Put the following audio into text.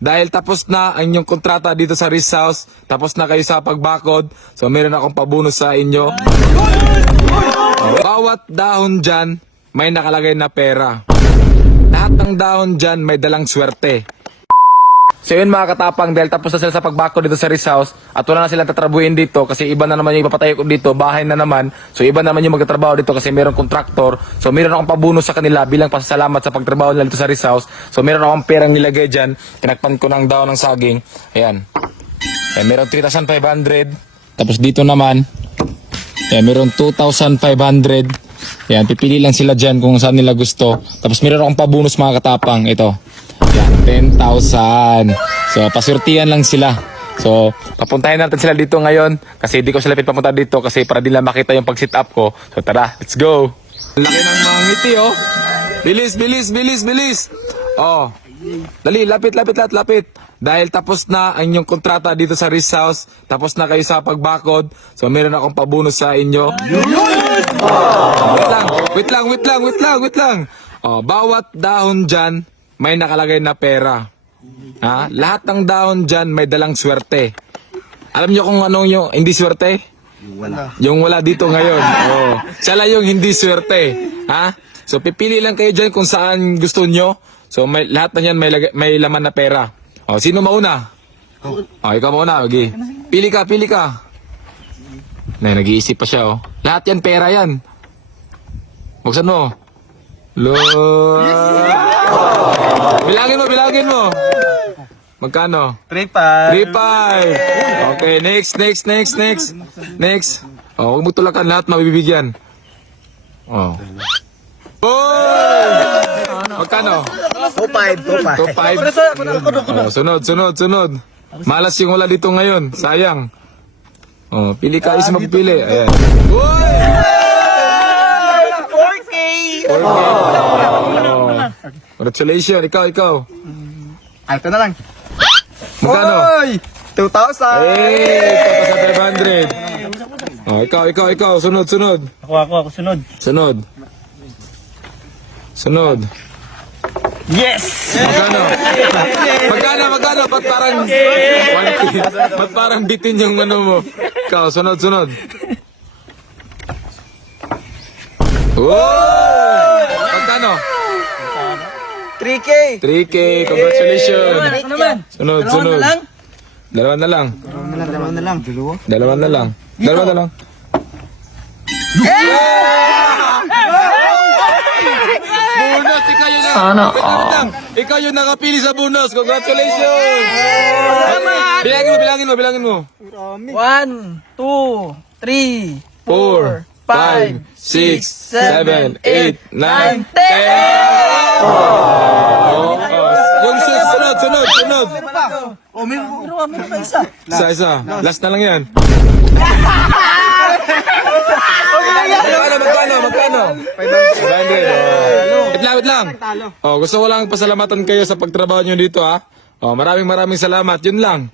Dahil tapos na ang inyong kontrata dito sa Riz House, tapos na kayo sa pagbakod, so meron akong pabonus sa inyo. Bawat dahon dyan, may nakalagay na pera. Lahat ng dahon dyan, may dalang swerte. So yun mga katapang, dahil tapos na sila sa pagbakod dito sa Riz House at wala na silang tatrabuhin dito kasi iba na naman yung ipapatay ko dito, bahay na naman. So iba naman yung magtatrabaho dito kasi meron kontraktor. So meron akong pabonus sa kanila bilang pasasalamat sa pagtrabaho nila dito sa Riz House. So meron akong perang nilagay dyan, tinakpan ko ng daon ng saging. Ayan. Ayan, meron 3,500. Tapos dito naman, ayan, meron 2,500. Ayan, pipili lang sila dyan kung saan nila gusto. Tapos meron akong pabonus mga katapang, ito. Yan, 10,000. So, pasurtihan lang sila. So, papuntahin natin sila dito ngayon kasi di ko sila papunta dito kasi para di lang makita yung pag-sit up ko. So, tara, let's go. Laki ng mga ngiti, oh. Bilis, bilis, bilis, bilis. Oh. Dali, lapit, lapit, lapit, lapit. Dahil tapos na ang inyong kontrata dito sa Riz House, tapos na kayo sa pagbakod, so meron akong pabonus sa inyo. Wait lang. Oh, bawat dahon dyan, may nakalagay na pera. Ha? Lahat ng dahon dyan may dalang swerte. Alam niyo kung anong yung hindi swerte? Yung wala dito ngayon. Oh. Siya lang yung hindi swerte. Ha? So pipili lang kayo dyan kung saan gusto nyo. So lahat na yan may laman na pera. Oh, sino mauna? Oh, ikaw mauna. Okay. Pili ka. Nag-iisip pa siya, oh. Lahat yan pera yan. Buksan mo. Bilangin mo. Magkano? 3,500. Okay, next. Oh, huwag mo tulakan, lahat mabibigyan. Oh. Magkano? 2,500. Oh, sunod. Malas yung wala dito ngayon. Sayang. Oh, pili ka, isa mapipili. Ayan. Congratulations, ikaw. Ito na lang. Magkano? 2,000. 2,500. Oh, ikaw, sunod. Ako, sunod. Yes! Magkano? Ba't parang bitin yung ano mo? Ikaw, sunod. Wow! Magkano? 3K. 3K, congratulations. Sunod. Dalawa na lang. Bonus, ikaw yun na. Sana all. Ikaw yung nakapili sa bonus. Congratulations. Bilangin mo. 1, 2, 3, 4, 5, 6, 7, 8, 9, 10. Yung sunod. Oh, meron pa isa. Isa. Last na lang yan. Magkano? 500. Wait lang. Oh, gusto ko lang pasalamatan kayo sa pagtrabaho nyo dito, ha. Oh, maraming salamat. Yun lang.